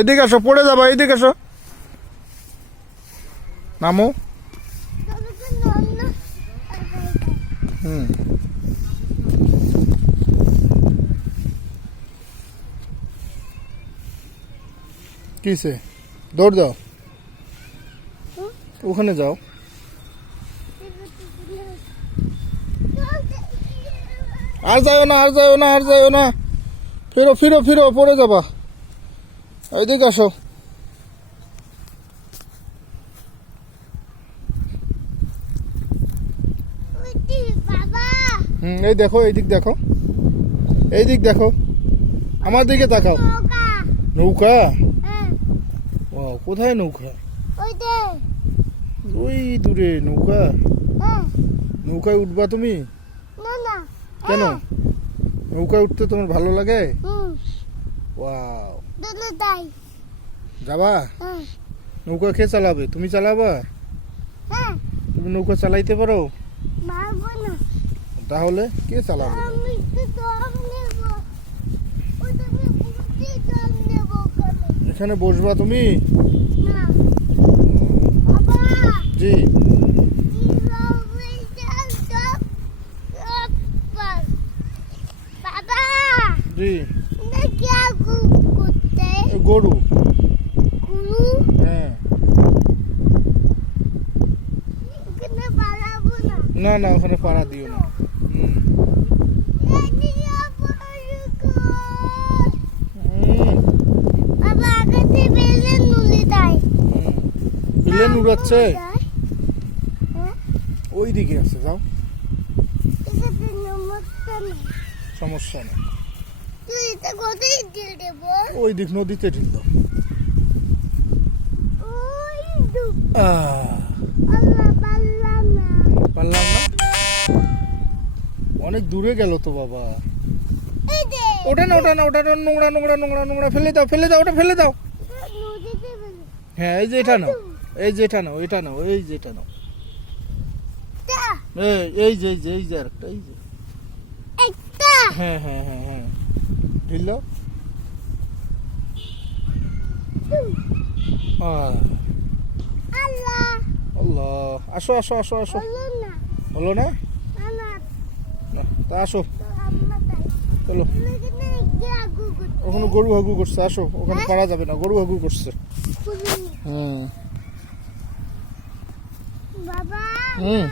এদিকে আসো, পড়ে যাবা, এইদিকে আসো, নামো। হুম, কিসে দৌড় দাও, ওখানে যাও। আর যাও না, আর যাও না, আর যাও না, ফিরো ফিরো ফিরো, পড়ে যাবা। এইদিকে আসো। এই দেখো, এইদিক দেখো, এইদিক দেখো, আমার দিকে তাকাও। নৌকা? ও, কোথায় নৌকা? ওই দূরে নৌকা। নৌকায় উঠবা তুমি? কেন, নৌকায় উঠতে তোমার ভালো লাগে? ওয়াও, যাবা? নৌকা কে চালাবে? তুমি চালাবা? তুমি নৌকা চালাইতে পারো? তাহলে কে চালাবে? এখানে বসবা তুমি? জি। জি, গরু। হ্যাঁ, না না, ওখানে পাড়া দিও না। প্লেন উড়াচ্ছে, ওই দিকে আছে, যাও, সমস্যা নেই। ওই দিক নদীতে ঢিল দাও। পারলাম না, অনেক দূরে গেল তো বাবা। ওটা না, ওটা না, ওটা নোংরা নোংরা নোংরা নোংরা, ফেলে দাও, ফেলে দাও, ওটা ফেলে দাও। হ্যাঁ, এই যে এটা নাও, এই যে এটা নাও, এটা নাও, এই যে এটা নাও, এই যে, এই যে, এই যে আরেকটা, এই যে। হ্যাঁ হ্যাঁ হ্যাঁ হ্যাঁ, ঢিল দাও। আল্লাহ, আসো আসো আসো আসো। হলো না? না, তা আসো, চলো। ওখানে গরু হাগু করছে, আসো, ওখানে পারা যাবে না, গরু হাগু করছে। হুম, বাবা, হুম।